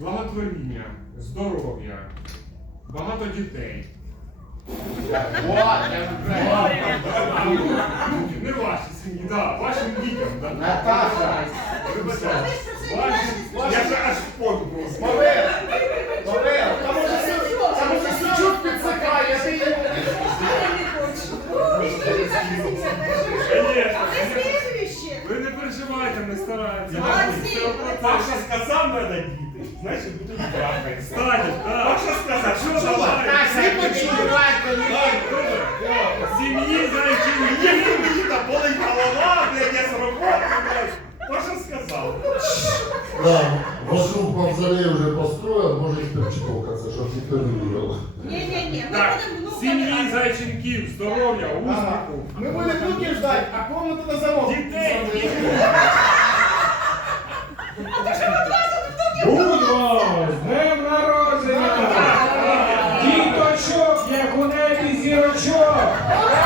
благотворіння, здоров'я, багато дітей. Не ваші сім'ї, да, вашим дітям. Наташа. А не Я ж аж подумав. Павел, Павел, там уже Сю- там уже Сючук підсихає, ти його Конечно. Ви не переживайте, ми стараємося. Молодці. Це процес. Паша сказав, надо діти. Значить, будуть брати. Станет, так. Паша сказав, Що що давай? Так, всі почувають, Так, добре. Сім'ї зайчинки. Є мені та болить голова, блядь, я з роботи, блядь. Паша сказав. Да, вокруг мавзолей уже построил, может теперь читалкаться, чтобы никто не видел. Ні-ні-ні, ми Так, будемо сім'ї внуками. зайчинків, здоров'я, успіху. Ми будемо тут не ждать, а комнату на замок. Дітей. Guarantee